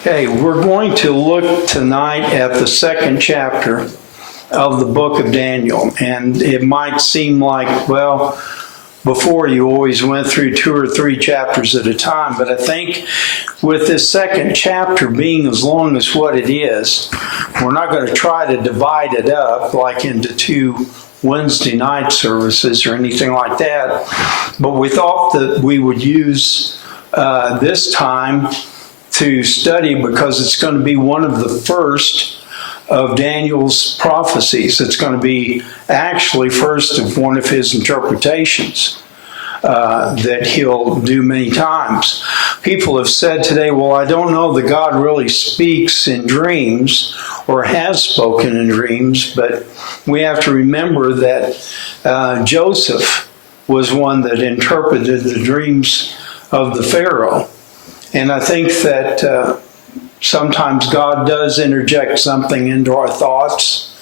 Okay, we're going to look tonight at the second chapter of the book of Daniel. And it might seem like, well, before you always went through 2 or 3 chapters at a time. But I think with this second chapter being as long as what it is, we're not going to try to divide it up like into 2 Wednesday night services or anything like that. But we thought that we would use this time to study because it's going to be one of the first of Daniel's prophecies. It's going to be actually first of one of his interpretations that he'll do many times. People have said today, well, I don't know that God really speaks in dreams or has spoken in dreams, but we have to remember that Joseph was one that interpreted the dreams of the Pharaoh. And I think that sometimes God does interject something into our thoughts,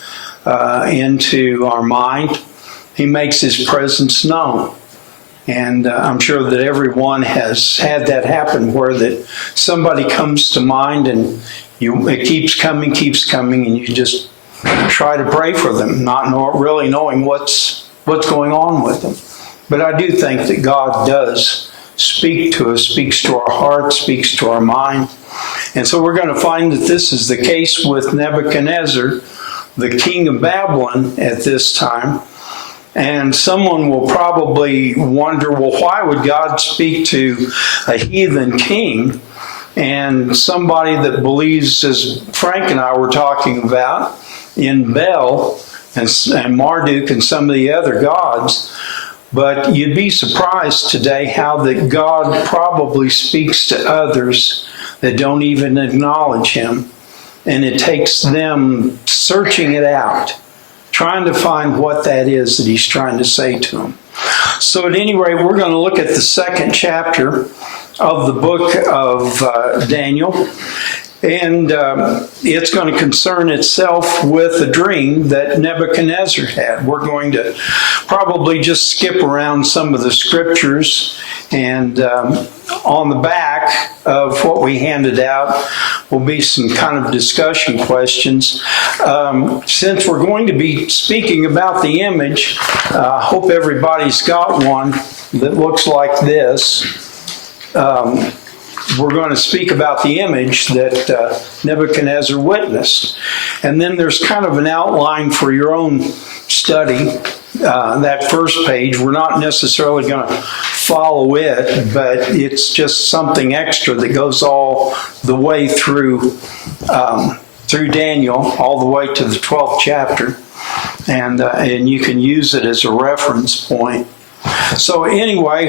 into our mind. He makes his presence known. And I'm sure that everyone has had that happen where that somebody comes to mind and it keeps coming, and you just try to pray for them, not really knowing what's going on with them. But I do think that God does speak to us, speaks to our heart, speaks to our mind. And so we're going to find that this is the case with Nebuchadnezzar, the king of Babylon at this time. And someone will probably wonder, well, why would God speak to a heathen king and somebody that believes, as Frank and I were talking about, in Bel and Marduk and some of the other gods? But you'd be surprised today how that God probably speaks to others that don't even acknowledge him. And it takes them searching it out, trying to find what that is that he's trying to say to them. So at any rate, we're going to look at the second chapter of the book of Daniel. And it's going to concern itself with a dream that Nebuchadnezzar had. We're going to probably just skip around some of the scriptures, and on the back of what we handed out will be some kind of discussion questions. Since we're going to be speaking about the image, I hope everybody's got one that looks like this. We're going to speak about the image that Nebuchadnezzar witnessed. And then there's kind of an outline for your own study. That first page, we're not necessarily going to follow it, but it's just something extra that goes all the way through Daniel, all the way to the 12th chapter. And you can use it as a reference point. So anyway,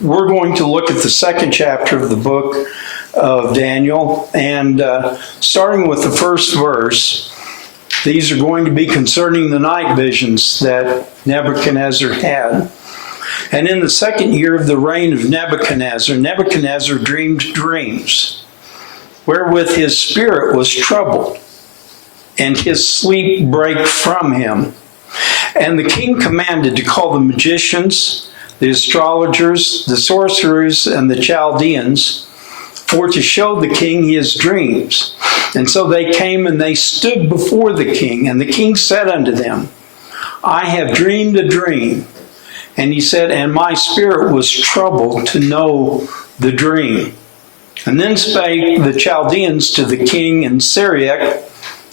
we're going to look at the second chapter of the book of Daniel, and starting with the first verse, these are going to be concerning the night visions that Nebuchadnezzar had. And in the second year of the reign of Nebuchadnezzar, Nebuchadnezzar dreamed dreams, wherewith his spirit was troubled, and his sleep brake from him. And the king commanded to call the magicians, the astrologers, the sorcerers, and the Chaldeans, for to show the king his dreams. And so they came and they stood before the king. And the king said unto them, I have dreamed a dream. And he said, and my spirit was troubled to know the dream. And then spake the Chaldeans to the king in Syriac,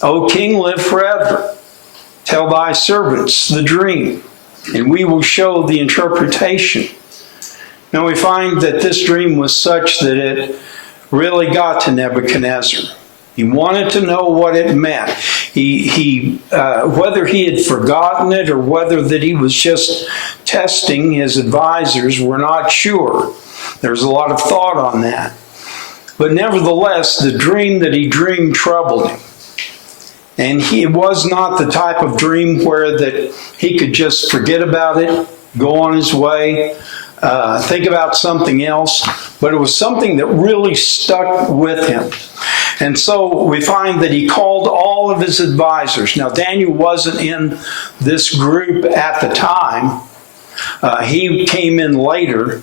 O king, live forever. Tell thy servants the dream, and we will show the interpretation. Now we find that this dream was such that it really got to Nebuchadnezzar. He wanted to know what it meant. Whether he had forgotten it or whether that he was just testing his advisors, we're not sure. There's a lot of thought on that. But nevertheless, the dream that he dreamed troubled him. And it was not the type of dream where that he could just forget about it, go on his way, think about something else, but it was something that really stuck with him. And so we find that he called all of his advisors. Now, Daniel wasn't in this group at the time. He came in later.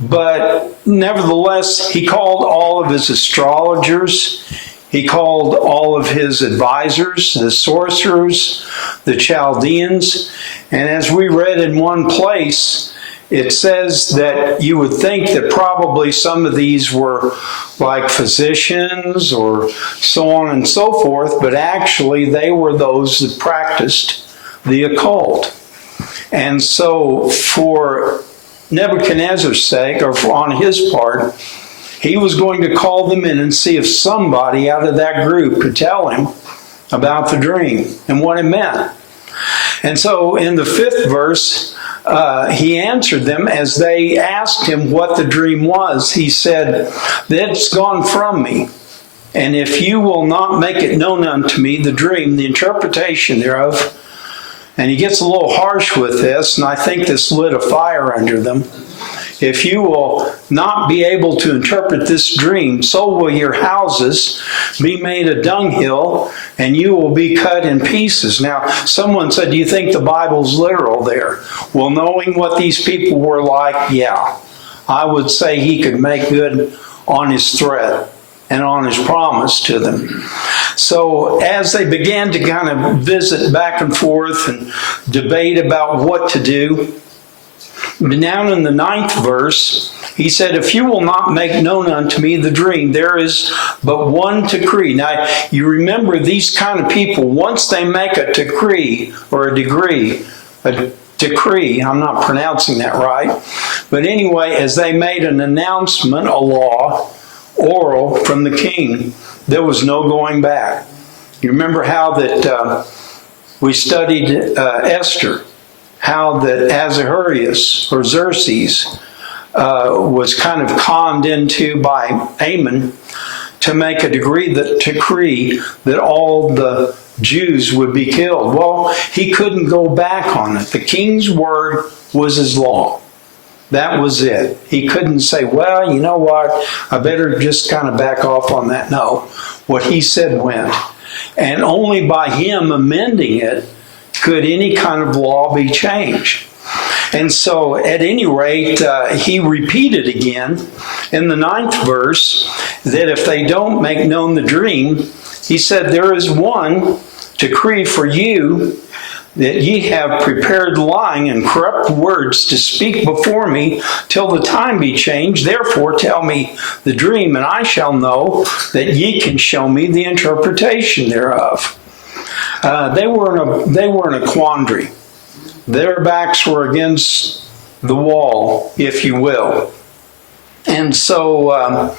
But nevertheless, he called all of his astrologers. He called all of his advisors, the sorcerers, the Chaldeans. And as we read in one place, it says that you would think that probably some of these were like physicians or so on and so forth, but actually they were those that practiced the occult. And so for Nebuchadnezzar's sake, or on his part, he was going to call them in and see if somebody out of that group could tell him about the dream and what it meant. And so in the 5th verse, he answered them as they asked him what the dream was. He said, "It's gone from me. And if you will not make it known unto me, the dream, the interpretation thereof," and he gets a little harsh with this, and I think this lit a fire under them. "If you will not be able to interpret this dream, so will your houses be made a dunghill, and you will be cut in pieces." Now, someone said, "Do you think the Bible's literal there?" Well, knowing what these people were like, yeah, I would say he could make good on his threat and on his promise to them. So as they began to kind of visit back and forth and debate about what to do, now in the 9th verse, he said, "If you will not make known unto me the dream, there is but one decree." Now, you remember these kind of people, once they make a decree, I'm not pronouncing that right, but anyway, as they made an announcement, a law, oral from the king, there was no going back. You remember how that we studied Esther, how that Ahasuerus or Xerxes was kind of conned into by Haman to make a decree that all the Jews would be killed. Well, he couldn't go back on it. The king's word was his law. That was it. He couldn't say, "Well, you know what, I better just kind of back off on that." No, what he said went. And only by him amending it could any kind of law be changed. And so, at any rate, he repeated again in the 9th verse that if they don't make known the dream, he said, "There is one decree for you, that ye have prepared lying and corrupt words to speak before me till the time be changed. Therefore tell me the dream, and I shall know that ye can show me the interpretation thereof." They were in a quandary. Their backs were against the wall, if you will. And so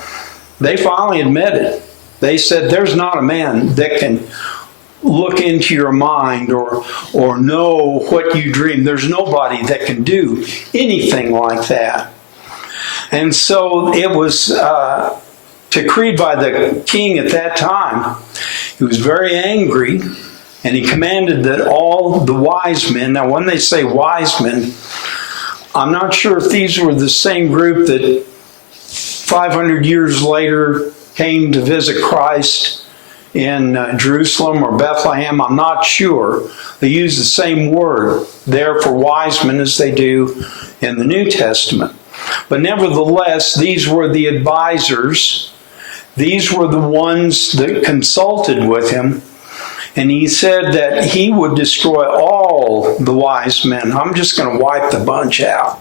they finally admitted. They said, "There's not a man that can look into your mind or know what you dream. There's nobody that can do anything like that." And so it was decreed by the king at that time. He was very angry, and he commanded that all the wise men, now when they say wise men, I'm not sure if these were the same group that 500 years later came to visit Christ in Jerusalem or Bethlehem. I'm not sure. They use the same word there for wise men as they do in the New Testament. But nevertheless, these were the advisors. These were the ones that consulted with him. And he said that he would destroy all the wise men. "I'm just going to wipe the bunch out.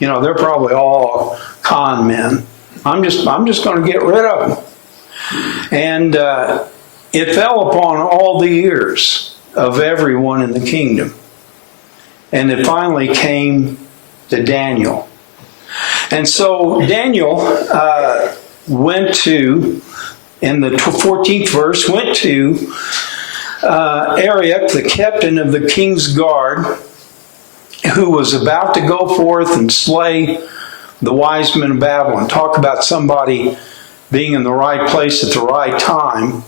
You know, they're probably all con men. I'm just going to get rid of them." And it fell upon all the ears of everyone in the kingdom. And it finally came to Daniel. And so Daniel went to, in the 14th verse, went to Arioch, the captain of the king's guard, who was about to go forth and slay the wise men of Babylon. Talk about somebody being in the right place at the right time.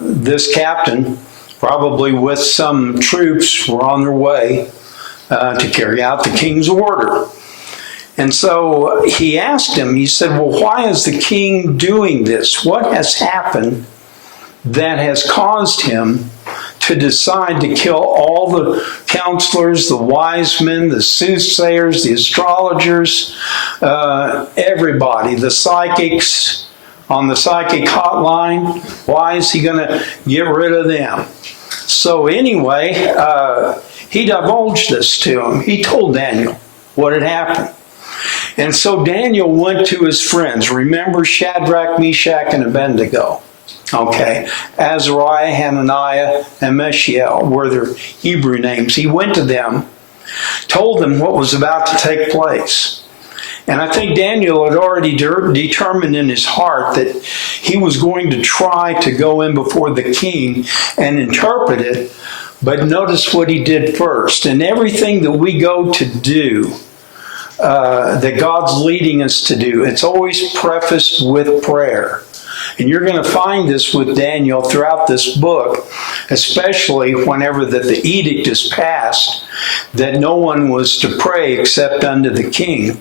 This captain, probably with some troops, were on their way to carry out the king's order. And so he asked him, he said, "Well, why is the king doing this? What has happened that has caused him to decide to kill all the counselors, the wise men, the soothsayers, the astrologers, everybody, the psychics on the psychic hotline. Why is he going to get rid of them? So anyway, he divulged this to him. He told Daniel what had happened. And so Daniel went to his friends. Remember Shadrach, Meshach, and Abednego. Okay. Azariah, Hananiah, and Mishael were their Hebrew names. He went to them, told them what was about to take place. And I think Daniel had already determined in his heart that he was going to try to go in before the king and interpret it. But notice what he did first. And everything that we go to do, that God's leading us to do, it's always prefaced with prayer. And you're going to find this with Daniel throughout this book, especially whenever that the edict is passed, that no one was to pray except unto the king.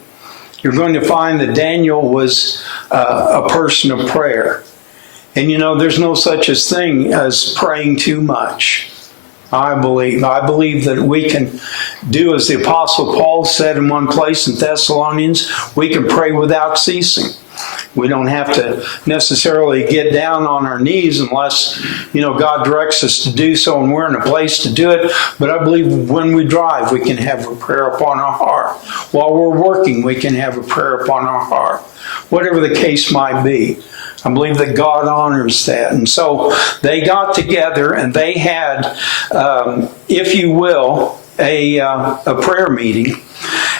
You're going to find that Daniel was a person of prayer. And you know, there's no such a thing as praying too much. I believe that we can do as the Apostle Paul said in one place in Thessalonians, we can pray without ceasing. We don't have to necessarily get down on our knees unless, you know, God directs us to do so and we're in a place to do it. But I believe when we drive, we can have a prayer upon our heart. While we're working, we can have a prayer upon our heart. Whatever the case might be. I believe that God honors that. And so they got together and they had, if you will, a prayer meeting.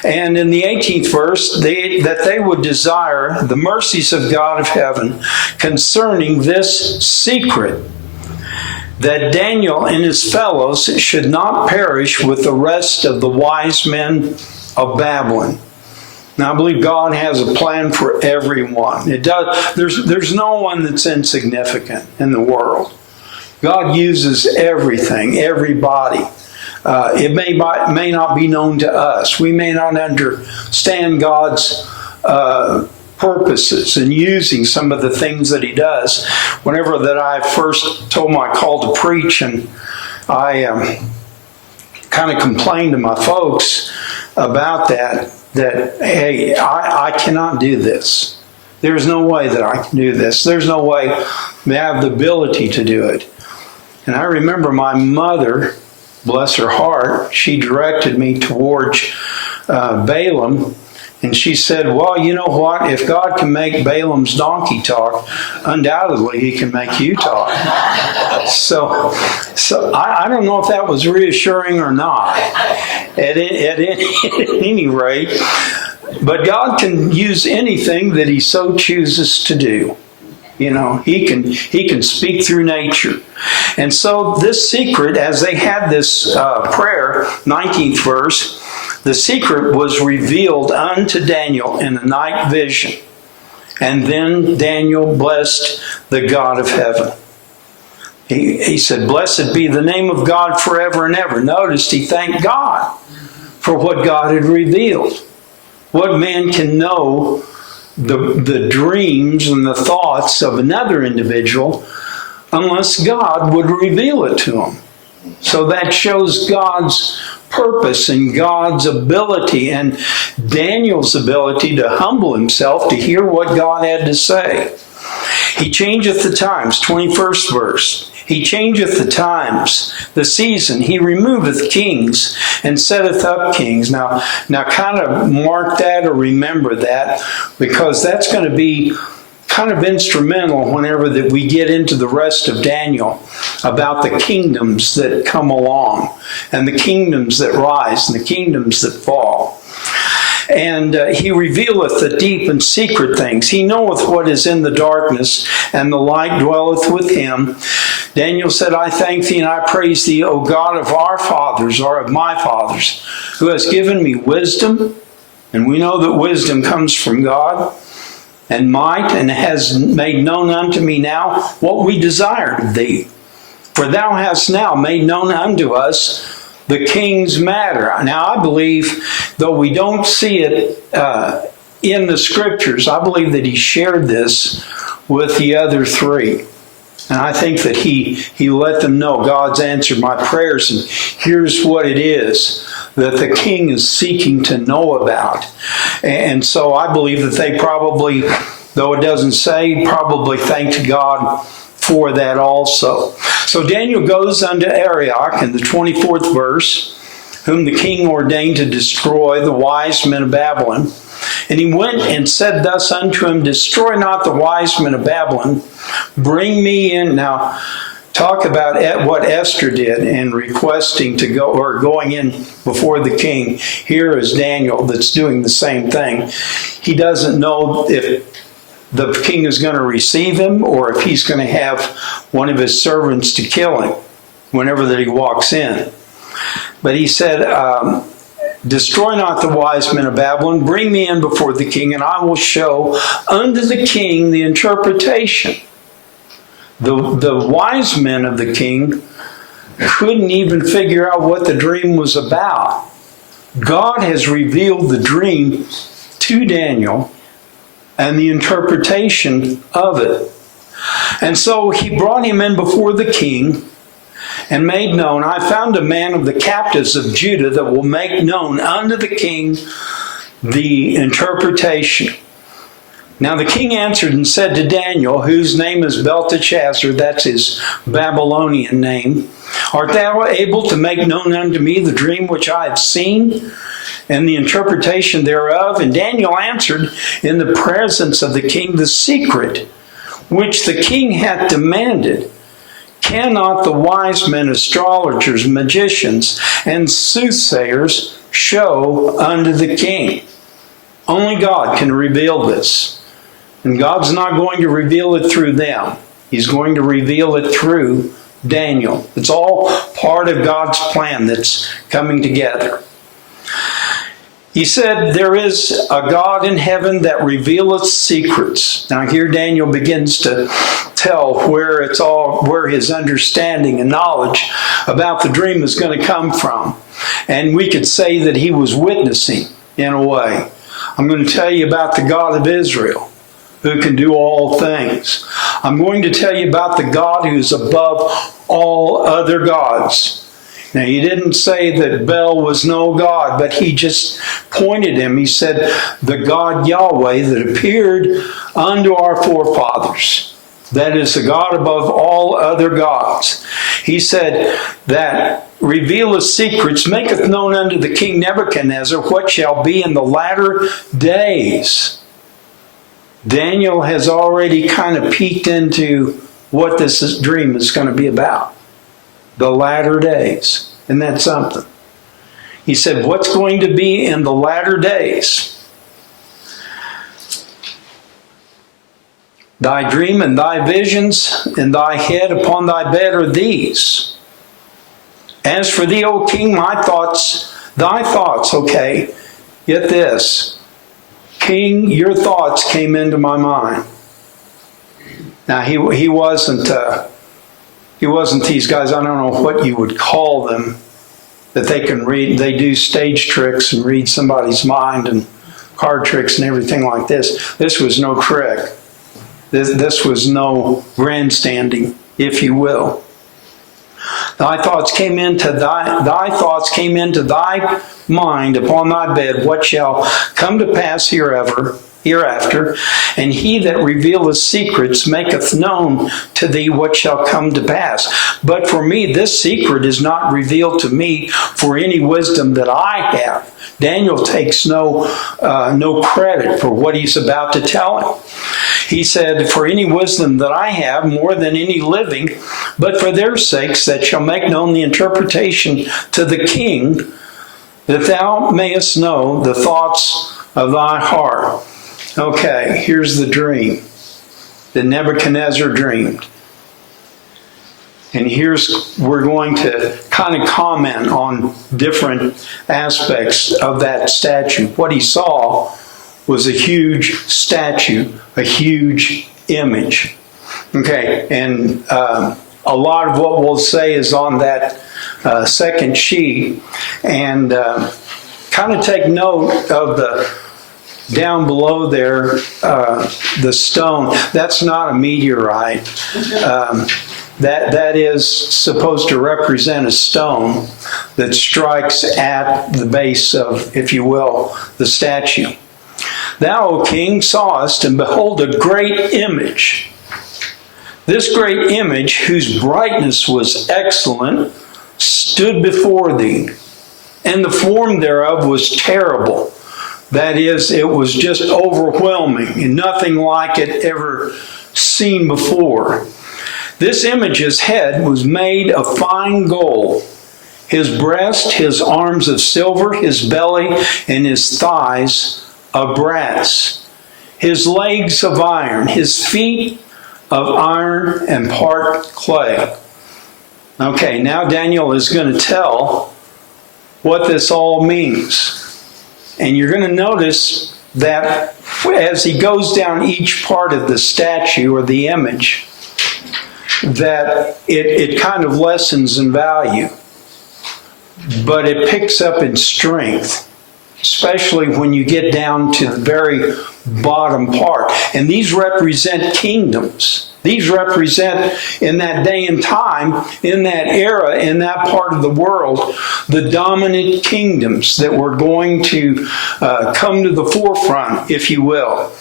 And in the 18th verse, that they would desire the mercies of God of heaven concerning this secret, that Daniel and his fellows should not perish with the rest of the wise men of Babylon. Now, I believe God has a plan for everyone. It does. There's no one that's insignificant in the world. God uses everything, everybody. It may not be known to us. We may not understand God's purposes in using some of the things that he does. Whenever that I first told my call to preach, and I kind of complained to my folks about that hey, I cannot do this. There's no way that I can do this. There's no way I have the ability to do it. And I remember my mother, bless her heart, she directed me towards Balaam, and she said, well, you know what? If God can make Balaam's donkey talk, undoubtedly he can make you talk. So I don't know if that was reassuring or not. At any rate, but God can use anything that he so chooses to do. You know, he can speak through nature. And so this secret, as they had this prayer, 19th verse, the secret was revealed unto Daniel in a night vision. And then Daniel blessed the God of heaven. He said, blessed be the name of God forever and ever. Notice he thanked God for what God had revealed. What man can know the dreams and the thoughts of another individual unless God would reveal it to him? So that shows God's purpose and God's ability and Daniel's ability to humble himself to hear what God had to say. He changeth the times, 21st verse. He changeth the times, the season. He removeth kings and setteth up kings. Now kind of mark that or remember that, because that's going to be kind of instrumental whenever that we get into the rest of Daniel about the kingdoms that come along and the kingdoms that rise and the kingdoms that fall. And he revealeth the deep and secret things. He knoweth what is in the darkness, and the light dwelleth with him. Daniel said, I thank thee and I praise thee, O God of our fathers, or of my fathers, who has given me wisdom. And we know that wisdom comes from God, and might, and has made known unto me now what we desired of thee. For thou hast now made known unto us the king's matter. Now I believe, though we don't see it in the scriptures, I believe that he shared this with the other three. And I think that he let them know God's answered my prayers, and here's what it is that the king is seeking to know about. And so I believe that they probably, though it doesn't say, probably thanked God for that also. So Daniel goes unto Arioch in the 24th verse, whom the king ordained to destroy the wise men of Babylon. And he went and said thus unto him, destroy not the wise men of Babylon, bring me in. Now, talk about what Esther did in requesting to go, or going in before the king. Here is Daniel that's doing the same thing. He doesn't know if the king is going to receive him or if he's going to have one of his servants to kill him whenever that he walks in. But he said, destroy not the wise men of Babylon, bring me in before the king, and I will show unto the king the interpretation. The wise men of the king couldn't even figure out what the dream was about. God has revealed the dream to Daniel and the interpretation of it. And so he brought him in before the king and made known, I found a man of the captives of Judah that will make known unto the king the interpretation. Now the king answered and said to Daniel, whose name is Belteshazzar, that's his Babylonian name, art thou able to make known unto me the dream which I have seen, and the interpretation thereof? And Daniel answered in the presence of the king, the secret which the king hath demanded cannot the wise men, astrologers, magicians, and soothsayers show unto the king. Only God can reveal this. And God's not going to reveal it through them. He's going to reveal it through Daniel. It's all part of God's plan that's coming together. He said, there is a God in heaven that revealeth secrets. Now here Daniel begins to tell where his understanding and knowledge about the dream is going to come from. And we could say that he was witnessing in a way. I'm going to tell you about the God of Israel, who can do all things. I'm going to tell you about the God who's above all other gods. Now, he didn't say that Baal was no God, but he just pointed him. He said, the God Yahweh that appeared unto our forefathers, that is the God above all other gods. He said that revealeth secrets, maketh known unto the king Nebuchadnezzar what shall be in the latter days. Daniel has already kind of peeked into what this dream is going to be about. The latter days. Isn't that something? He said, what's going to be in the latter days? Thy dream and thy visions and thy head upon thy bed are these. As for thee, O king, my thoughts, thy thoughts, okay, get this. King, your thoughts came into my mind. Now, he wasn't these guys, I don't know what you would call them, that they can read. They do stage tricks and read somebody's mind and card tricks and everything like this. This was no trick. This was no grandstanding, if you will. Thy thoughts came into thy thoughts came into thy mind upon thy bed, what shall come to pass hereafter, and he that revealeth secrets maketh known to thee what shall come to pass. But for me, this secret is not revealed to me for any wisdom that I have. Daniel takes no credit for what he's about to tell him. He said, for any wisdom that I have, more than any living, but for their sakes that shall make known the interpretation to the king, that thou mayest know the thoughts of thy heart. Okay, here's the dream that Nebuchadnezzar dreamed. And we're going to kind of comment on different aspects of that statue. What he saw was a huge statue, a huge image. Okay, and a lot of what we'll say is on that second sheet. And kind of take note of down below there, the stone, that's not a meteorite. That is supposed to represent a stone that strikes at the base of, if you will, the statue. Thou, O king, sawest, and behold, a great image. This great image, whose brightness was excellent, stood before thee, and the form thereof was terrible. That is, it was just overwhelming, and nothing like it ever seen before. This image's head was made of fine gold, his breast, his arms of silver, his belly, and his thighs of brass, his legs of iron, his feet of iron and part clay. Okay, now Daniel is going to tell what this all means. And you're going to notice that as he goes down each part of the statue or the image, that it kind of lessens in value, but it picks up in strength, especially when you get down to the very bottom part. And these represent kingdoms. These represent, in that day and time, in that era, in that part of the world, the dominant kingdoms that were going to come to the forefront, if you will.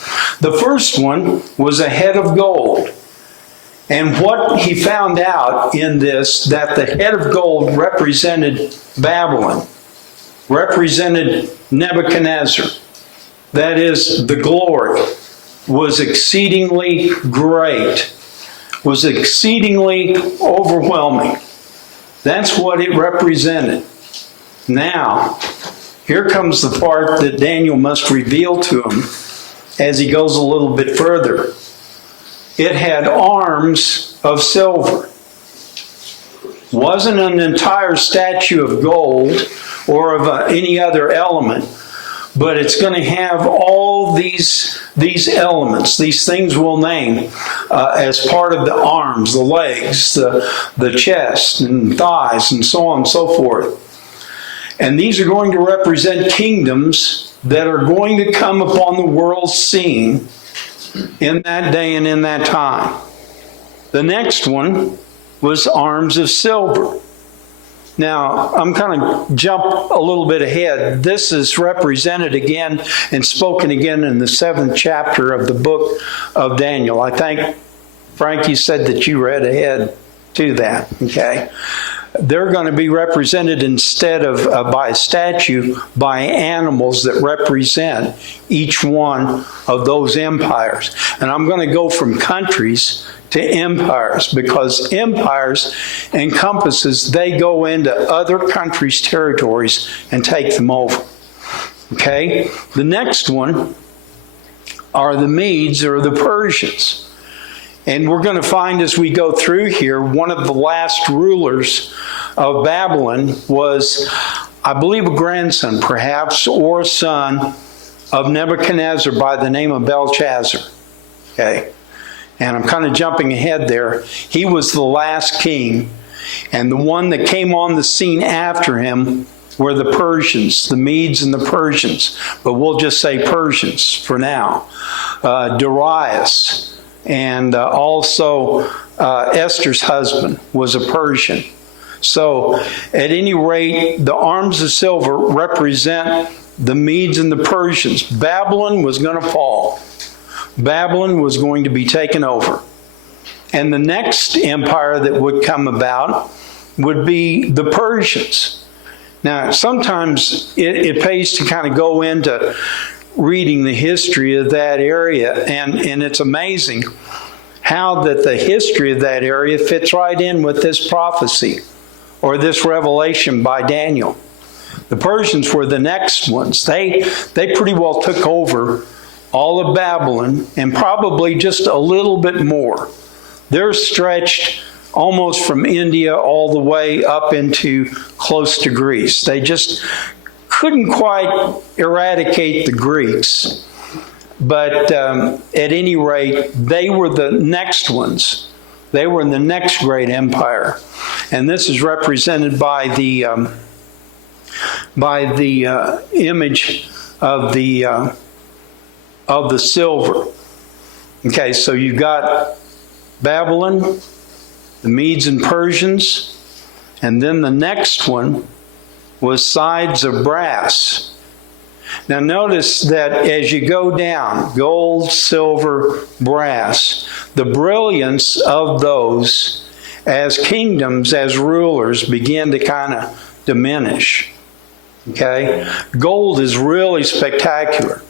The first one was a head of gold. And what he found out in this, that the head of gold represented Babylon, represented Nebuchadnezzar. That is, the glory was exceedingly great, was exceedingly overwhelming. That's what it represented. Now, here comes the part that Daniel must reveal to him as he goes a little bit further. It had arms of silver. Wasn't an entire statue of gold or of any other element, but it's going to have all these elements, these things we'll name, as part of the arms, the legs, the chest and thighs, and so on and so forth. And these are going to represent kingdoms that are going to come upon the world scene in that day and in that time. The next one was arms of silver. Now, I'm kind of jump a little bit ahead. This is represented again and spoken again in the 7th chapter of the book of Daniel. I think, Frank, you said that you read ahead to that, okay? They're going to be represented instead of by a statue, by animals that represent each one of those empires. And I'm going to go from countries to empires, because empires encompasses, they go into other countries' territories and take them over. Okay? The next one are the Medes or the Persians. And we're going to find as we go through here, one of the last rulers of Babylon was, I believe, a grandson perhaps, or a son of Nebuchadnezzar by the name of Belshazzar. Okay? And I'm kind of jumping ahead there. He was the last king. And the one that came on the scene after him were the Persians, the Medes and the Persians. But we'll just say Persians for now. Darius. And also Esther's husband was a Persian. So at any rate, the arms of silver represent the Medes and the Persians. Babylon was going to fall. Babylon was going to be taken over. And the next empire that would come about would be the Persians. Now, sometimes it pays to kind of go into reading the history of that area, and it's amazing how that the history of that area fits right in with this prophecy or this revelation by Daniel. The Persians were the next ones. They pretty well took over all of Babylon and probably just a little bit more. They're stretched almost from India all the way up into close to Greece. They just couldn't quite eradicate the Greeks. But at any rate, they were the next ones. They were in the next great empire. And this is represented by the image of the of the silver. Okay, so you've got Babylon, the Medes and Persians, and then the next one was sides of brass. Now notice that as you go down, gold, silver, brass, the brilliance of those as kingdoms, as rulers, begin to kind of diminish. Okay? Gold is really spectacular.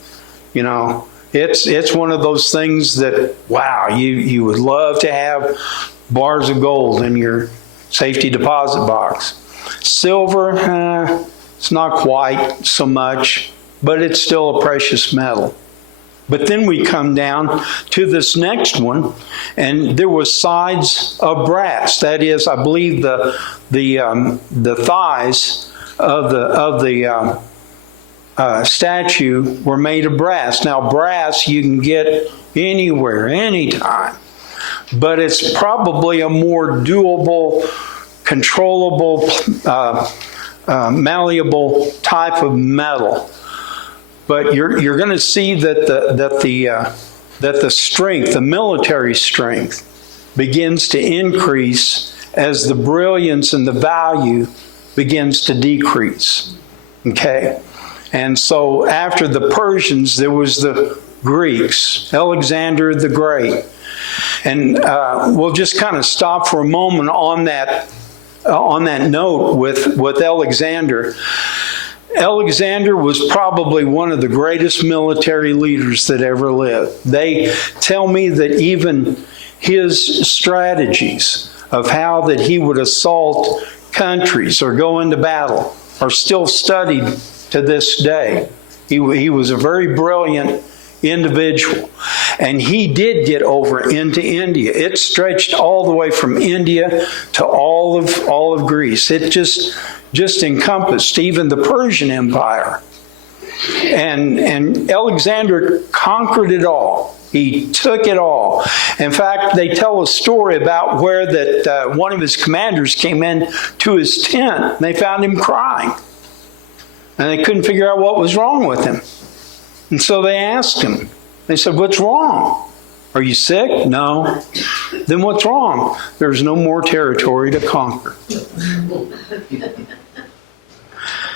You know, it's one of those things that, wow, you would love to have bars of gold in your safety deposit box. Silver, it's not quite so much, but it's still a precious metal. But then we come down to this next one, and there was sides of brass. That is, I believe the thighs of the statue were made of brass. Now, brass you can get anywhere, anytime, but it's probably a more doable, controllable, malleable type of metal. But you're going to see that the strength, the military strength, begins to increase as the brilliance and the value begins to decrease. Okay, and so after the Persians, there was the Greeks, Alexander the Great, and we'll just kind of stop for a moment on that note with Alexander. Alexander was probably one of the greatest military leaders that ever lived. They tell me that even his strategies of how that he would assault countries or go into battle are still studied to this day. He was a very brilliant individual, and he did get over into India. It stretched all the way from India to all of Greece. It just encompassed even the Persian Empire. And Alexander conquered it all. He took it all. In fact, they tell a story about where that one of his commanders came in to his tent, and they found him crying. And they couldn't figure out what was wrong with him. And so they asked him. They said, "What's wrong? Are you sick?" "No." "Then what's wrong?" "There's no more territory to conquer."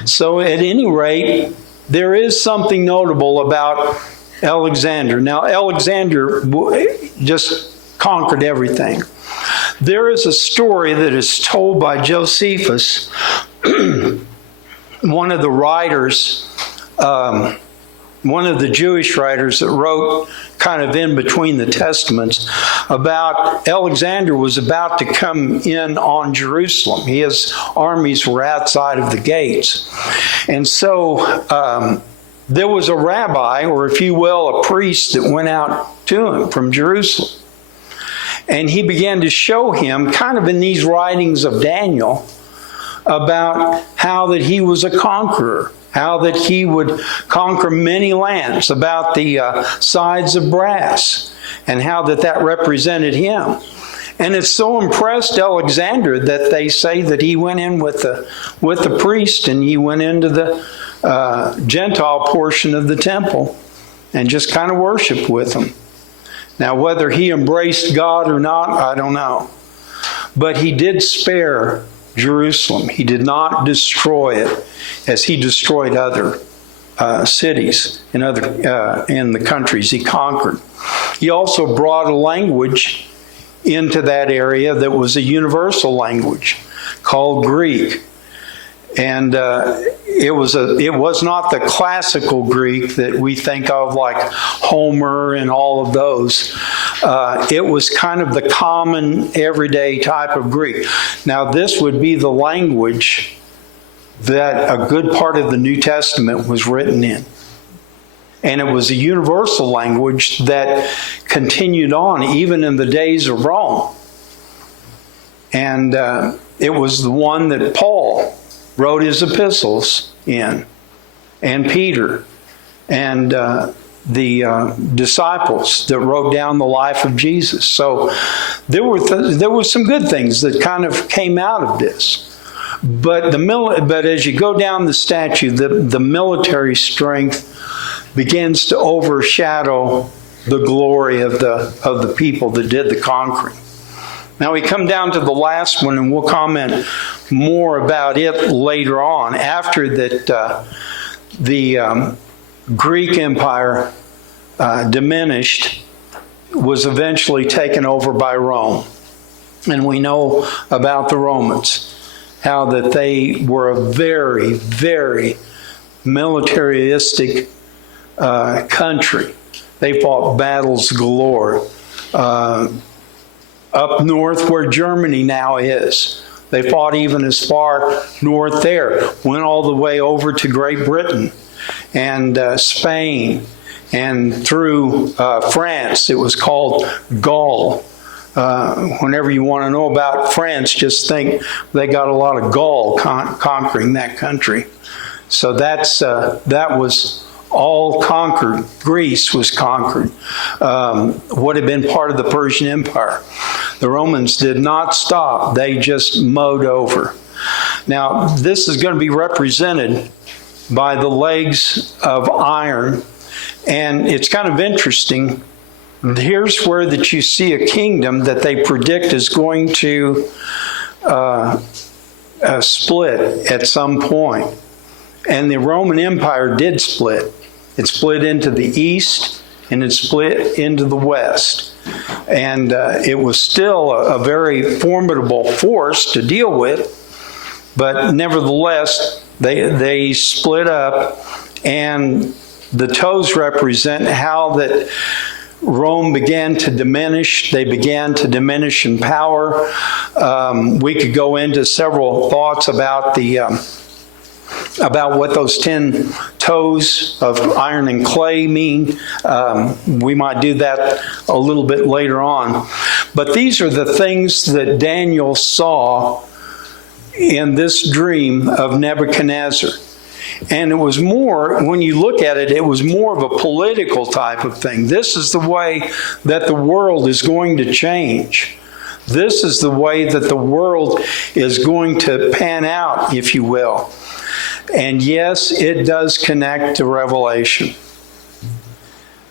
So at any rate, there is something notable about Alexander. Now, Alexander just conquered everything. There is a story that is told by Josephus, one of the writers, one of the Jewish writers that wrote kind of in between the Testaments, about Alexander was about to come in on Jerusalem. His armies were outside of the gates. And so there was a rabbi, or if you will, a priest that went out to him from Jerusalem. And he began to show him, kind of in these writings of Daniel, about how that he was a conqueror, how that he would conquer many lands, about the sides of brass, and how that represented him. And it so impressed Alexander that they say that he went in with the priest, and he went into the Gentile portion of the temple and just kind of worshiped with them. Now, whether he embraced God or not, I don't know. But he did spare Jerusalem. He did not destroy it as he destroyed other cities in the countries he conquered. He also brought a language into that area that was a universal language called Greek. And it was not the classical Greek that we think of, like Homer and all of those. It was kind of the common, everyday type of Greek. Now, this would be the language that a good part of the New Testament was written in. And it was a universal language that continued on even in the days of Rome. And it was the one that Paul wrote his epistles in, and Peter, and the disciples that wrote down the life of Jesus. So there were some good things that kind of came out of this. But as you go down the statue, the military strength begins to overshadow the glory of the people that did the conquering. Now we come down to the last one, and we'll comment more about it later on, after that the Greek Empire diminished, was eventually taken over by Rome. And we know about the Romans, how that they were a very, very militaristic country. They fought battles galore. Up north where Germany now is. They fought even as far north there. Went all the way over to Great Britain and Spain and through France. It was called Gaul. Whenever you want to know about France, just think they got a lot of Gaul conquering that country. So that was all conquered. Greece was conquered. Would have been part of the Persian Empire. The Romans did not stop. They just mowed over. Now, this is going to be represented by the legs of iron. And it's kind of interesting. Here's where that you see a kingdom that they predict is going to split at some point. And the Roman Empire did split. It split into the east and it split into the west. And it was still a very formidable force to deal with, but nevertheless, they split up, and the toes represent how that Rome began to diminish. They began to diminish in power. We could go into several thoughts about about what those 10 toes of iron and clay mean. We might do that a little bit later on. But these are the things that Daniel saw in this dream of Nebuchadnezzar. And it was more, when you look at it, it was more of a political type of thing. This is the way that the world is going to change. This is the way that the world is going to pan out, if you will. And yes, it does connect to Revelation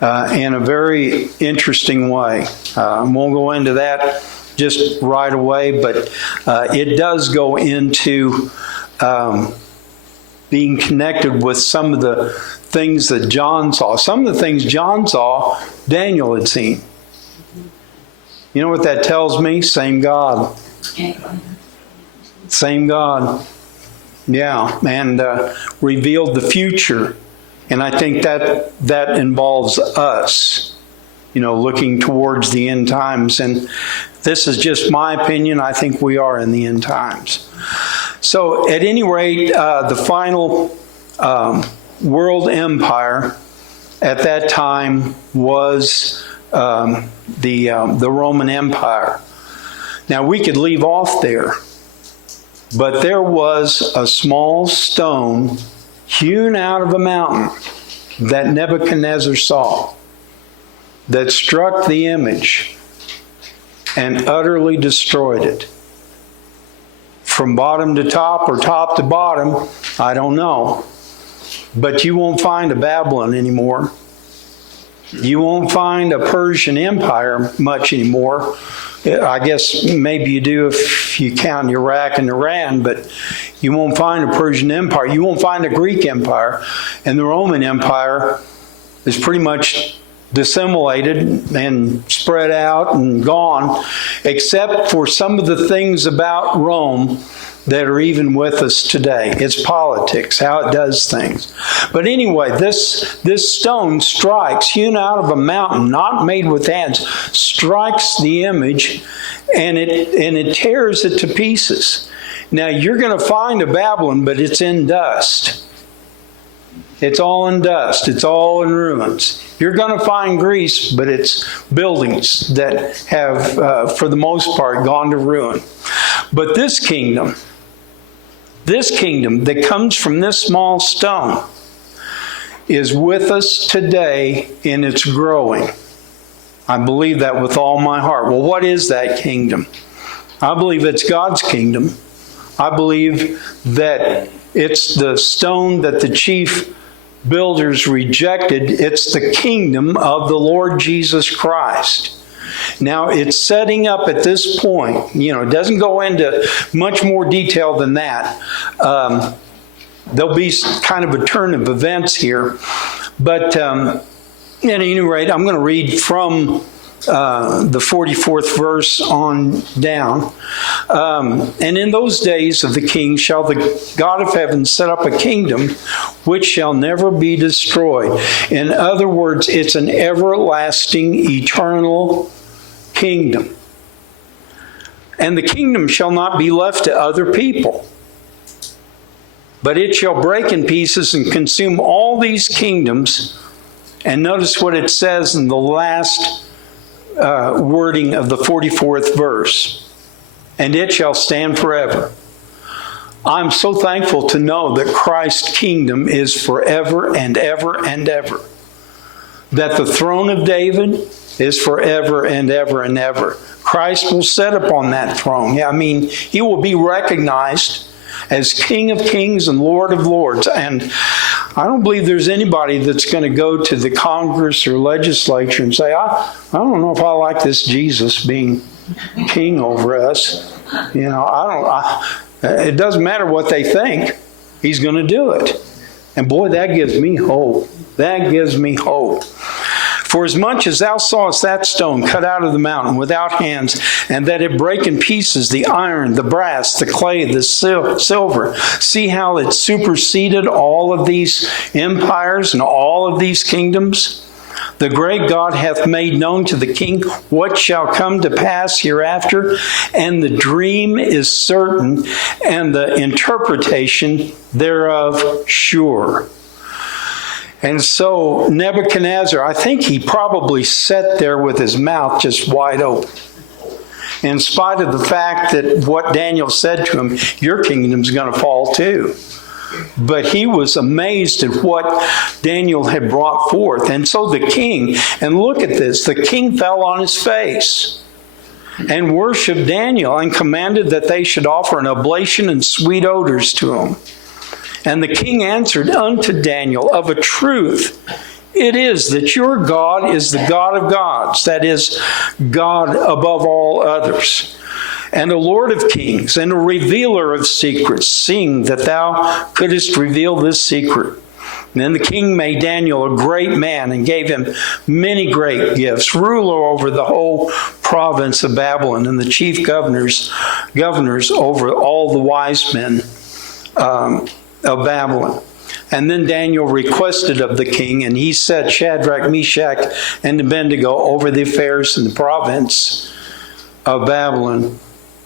in a very interesting way. I won't go into that just right away, but it does go into being connected with some of the things that John saw. Some of the things John saw, Daniel had seen. You know what that tells me? Same God. Same God. Yeah, and revealed the future. And I think that involves us, looking towards the end times. And this is just my opinion. I think we are in the end times. So at any rate, the final world empire at that time was the Roman Empire. Now we could leave off there. But there was a small stone hewn out of a mountain that Nebuchadnezzar saw that struck the image and utterly destroyed it. From bottom to top or top to bottom, I don't know. But you won't find a Babylon anymore. You won't find a Persian Empire much anymore. I guess maybe you do if you count Iraq and Iran, but you won't find a Persian Empire. You won't find a Greek Empire. And the Roman Empire is pretty much disseminated and spread out and gone, except for some of the things about Rome that are even with us today. It's politics, how it does things. But anyway, this stone strikes, hewn out of a mountain, not made with hands, strikes the image, and it tears it to pieces. Now you're going to find a Babylon, but it's in dust. It's all in dust. It's all in ruins. You're going to find Greece, but it's buildings that have, for the most part, gone to ruin. But this kingdom that comes from this small stone is with us today, and it's growing. I believe that with all my heart. Well, what is that kingdom? I believe it's God's kingdom. I believe that it's the stone that the chief builders rejected. It's the kingdom of the Lord Jesus Christ. Now, it's setting up at this point, it doesn't go into much more detail than that. There'll be kind of a turn of events here. But at any rate, I'm going to read from the 44th verse on down. And in those days of the king shall the God of heaven set up a kingdom which shall never be destroyed. In other words, it's an everlasting, eternal kingdom. And the kingdom shall not be left to other people, but it shall break in pieces and consume all these kingdoms. And notice what it says in the last wording of the 44th verse. And it shall stand forever. I'm so thankful to know that Christ's kingdom is forever and ever and ever. That the throne of David is forever and ever and ever. Christ will sit upon that throne. He will be recognized as King of Kings and Lord of Lords. And I don't believe there's anybody that's going to go to the Congress or legislature and say, I don't know if I like this Jesus being king over us. It doesn't matter what they think. He's going to do it. And boy, that gives me hope. That gives me hope. For as much as thou sawest that stone cut out of the mountain without hands, and that it brake in pieces the iron, the brass, the clay, the silver, see how it superseded all of these empires and all of these kingdoms? The great God hath made known to the king what shall come to pass hereafter, and the dream is certain, and the interpretation thereof sure. And so Nebuchadnezzar, I think he probably sat there with his mouth just wide open. In spite of the fact that what Daniel said to him, your kingdom's going to fall too. But he was amazed at what Daniel had brought forth. And so the king, and look at this, the king fell on his face and worshiped Daniel and commanded that they should offer an oblation and sweet odors to him. And the king answered unto Daniel, of a truth, it is that your God is the God of gods, that is, God above all others, and a Lord of kings, and a revealer of secrets, seeing that thou couldst reveal this secret. And then the king made Daniel a great man and gave him many great gifts, ruler over the whole province of Babylon, and the chief governors over all the wise men of Babylon. And then Daniel requested of the king, and he set Shadrach, Meshach, and Abednego over the affairs in the province of Babylon.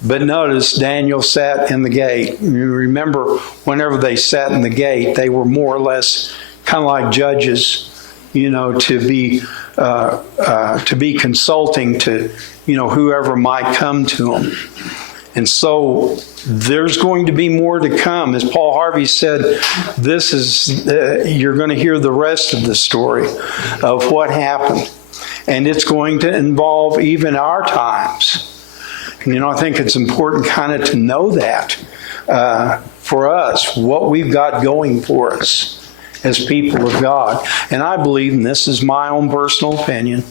But notice Daniel sat in the gate. You remember, whenever they sat in the gate, they were more or less kind of like judges, to be consulting to, whoever might come to them. And so there's going to be more to come. As Paul Harvey said, you're going to hear the rest of the story of what happened. And it's going to involve even our times. I think it's important kind of to know that for us, what we've got going for us as people of God. And I believe, and this is my own personal opinion,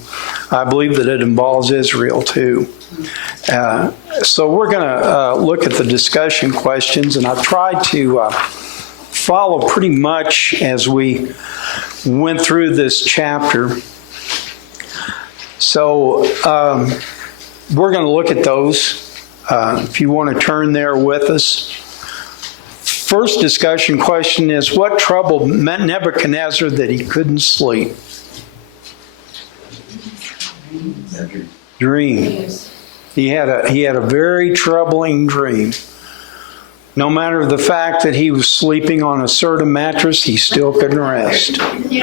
I believe that it involves Israel too. So we're going to look at the discussion questions, and I've tried to follow pretty much as we went through this chapter. So we're going to look at those. If you want to turn there with us. First discussion question is, what troubled Nebuchadnezzar that he couldn't sleep? Dream. He had a very troubling dream. No matter the fact that he was sleeping on a certain mattress, he still couldn't rest. He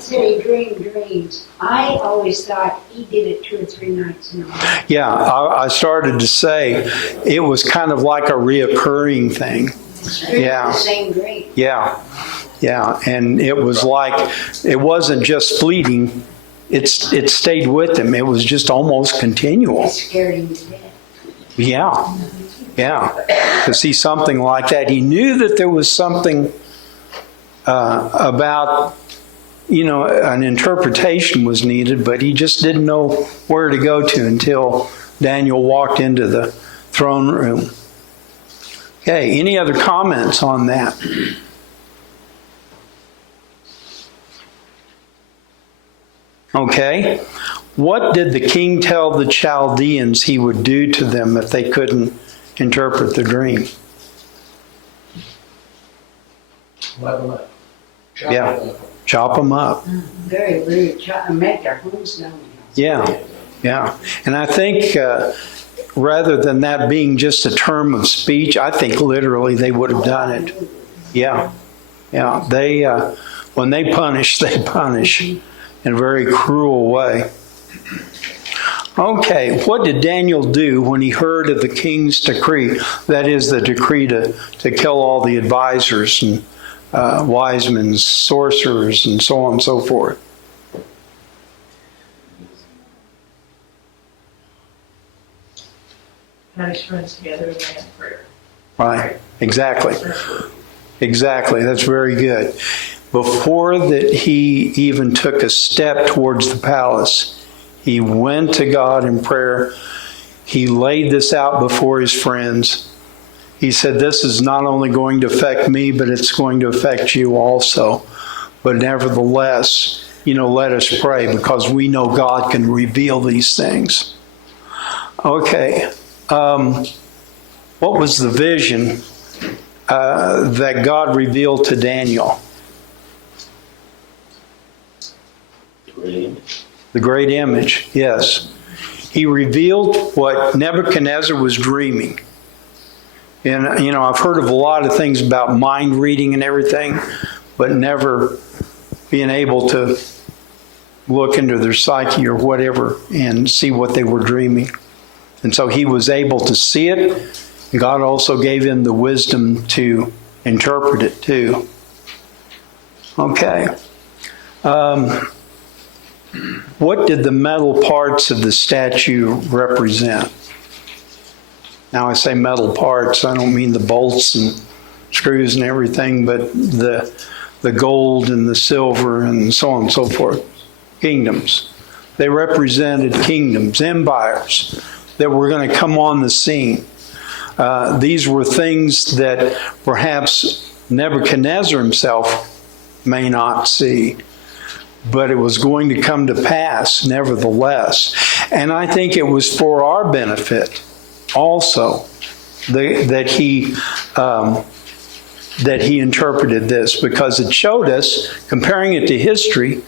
said he dreamed dreams. I always thought he did it 2 or 3 nights in a row. Yeah, I started to say it was kind of like a reoccurring thing. Yeah. The same dream. Yeah. And it was like, it wasn't just fleeting. It stayed with him. It was just almost continual. It scared him to death. Yeah. To see something like that. He knew that there was something about an interpretation was needed, but he just didn't know where to go to until Daniel walked into the throne room. Okay, any other comments on that? Okay, what did the king tell the Chaldeans he would do to them if they couldn't interpret the dream? Let them up. Chop them up. Very rude. Make their homes known. Yeah. And I think rather than that being just a term of speech, I think literally they would have done it. Yeah. They when they punish in a very cruel way. Okay, what did Daniel do when he heard of the king's decree? That is the decree to kill all the advisors and wise men, sorcerers, and so on and so forth. Had his friends together and had prayer. Right, exactly. That's very good. Before that he even took a step towards the palace, he went to God in prayer. He laid this out before his friends. He said, this is not only going to affect me, but it's going to affect you also. But nevertheless, let us pray because we know God can reveal these things. Okay. What was the vision that God revealed to Daniel? The great image, yes. He revealed what Nebuchadnezzar was dreaming. And, I've heard of a lot of things about mind reading and everything, but never being able to look into their psyche or whatever and see what they were dreaming. And so he was able to see it. God also gave him the wisdom to interpret it too. Okay. What did the metal parts of the statue represent? Now I say metal parts, I don't mean the bolts and screws and everything, but the gold and the silver and so on and so forth. Kingdoms. They represented kingdoms, empires that were going to come on the scene. These were things that perhaps Nebuchadnezzar himself may not see, but it was going to come to pass nevertheless. And I think it was for our benefit also that he interpreted this, because it showed us, comparing it to history,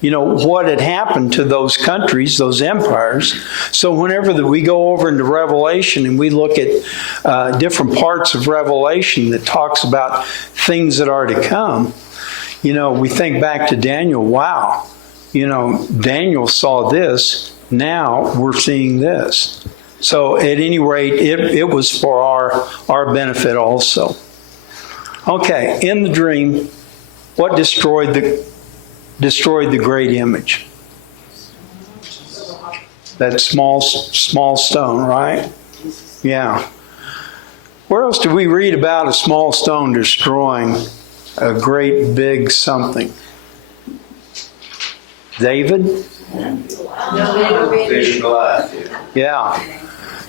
what had happened to those countries, those empires. So whenever we go over into Revelation and we look at different parts of Revelation that talks about things that are to come, we think back to Daniel. Wow, Daniel saw this. Now we're seeing this. So at any rate, it was for our benefit also. Okay, in the dream, what destroyed the great image? That small stone, right? Yeah. Where else do we read about a small stone destroying a great big something? David? Yeah.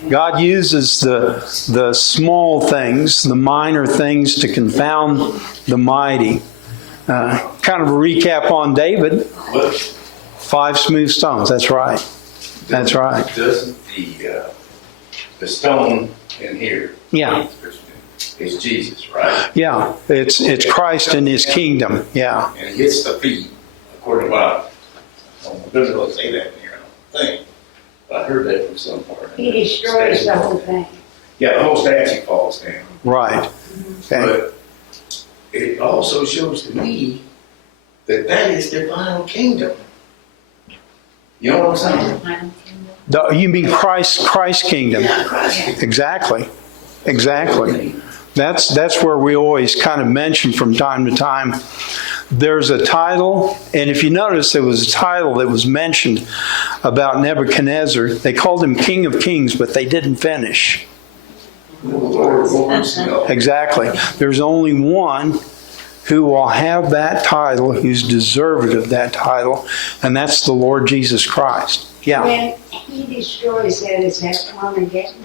God uses the small things, the minor things, to confound the mighty. Kind of a recap on David. 5 smooth stones. That's right. That's right. Doesn't the stone in here? Yeah. It's Jesus, right? Yeah. It's Christ and His kingdom. Yeah. And it hits the feet, according to what it doesn't really say that in here, I don't think. But I heard that from somewhere. He destroys the whole thing. Yeah, the whole statue falls down. Right. Okay. But it also shows to me that is the final kingdom. You know what I'm saying? You mean Christ's kingdom? Yeah, Christ's kingdom. Exactly. That's where we always kind of mention from time to time. There's a title, and if you notice, there was a title that was mentioned about Nebuchadnezzar. They called him King of Kings, but they didn't finish. Lord of Lords, Exactly. There's only one who will have that title, who's deserved of that title, and that's the Lord Jesus Christ. Yeah. When he destroys that, is that Armageddon?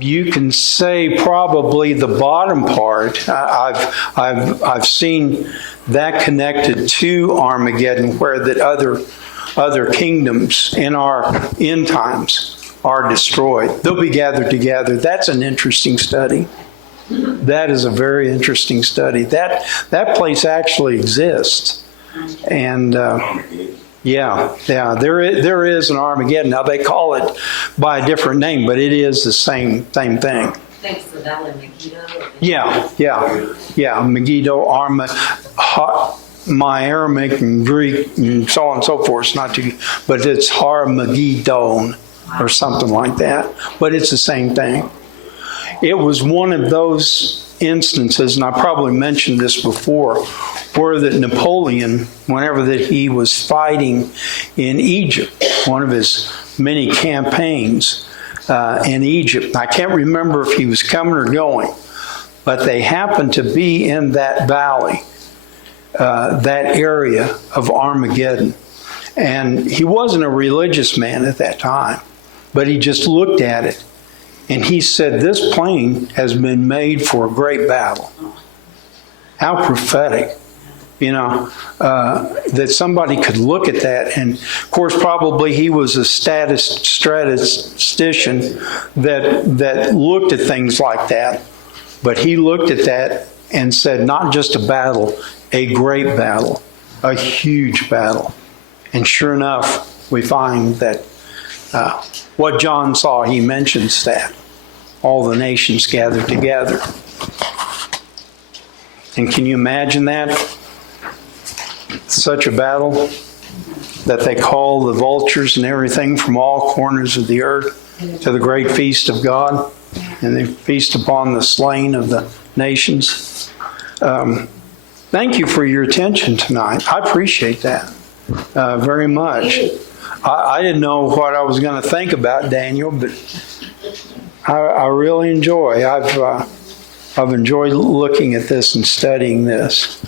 You can say probably the bottom part. I've seen that connected to Armageddon, where that other kingdoms in our end times are destroyed. They'll be gathered together. That's an interesting study. That is a very interesting study. That place actually exists, and there is an Armageddon. Now they call it by a different name, but it is the same thing. Thanks for that one, Megiddo. Yeah. Megiddo, my Aramaic and Greek and so on and so forth is not too, but it's Har-Megiddo or something like that. But it's the same thing. It was one of those instances, and I probably mentioned this before, where that Napoleon, whenever that he was fighting in Egypt, one of his many campaigns in Egypt, I can't remember if he was coming or going, but they happened to be in that valley, that area of Armageddon. And he wasn't a religious man at that time, but he just looked at it. And he said, this plain has been made for a great battle. How prophetic, that somebody could look at that. And of course, probably he was a statistician that looked at things like that. But he looked at that and said, not just a battle, a great battle, a huge battle. And sure enough, we find that what John saw, he mentions that. All the nations gathered together. And can you imagine that? Such a battle that they call the vultures and everything from all corners of the earth to the great feast of God. And they feast upon the slain of the nations. Thank you for your attention tonight. I appreciate that very much. I didn't know what I was going to think about Daniel, but I really enjoy. I've enjoyed looking at this and studying this.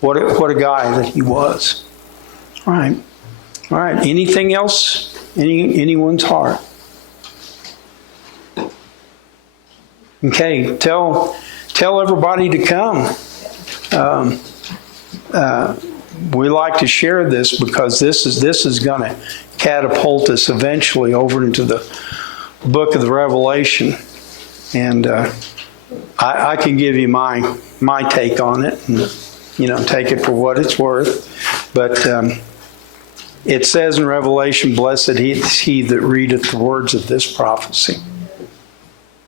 What a guy that he was. All right. Anything else? Anyone's heart? Okay. Tell everybody to come. We like to share this because this is going to catapult us eventually over into the book of the Revelation, and I can give you my take on it, and take it for what it's worth. But it says in Revelation, "Blessed is he that readeth the words of this prophecy."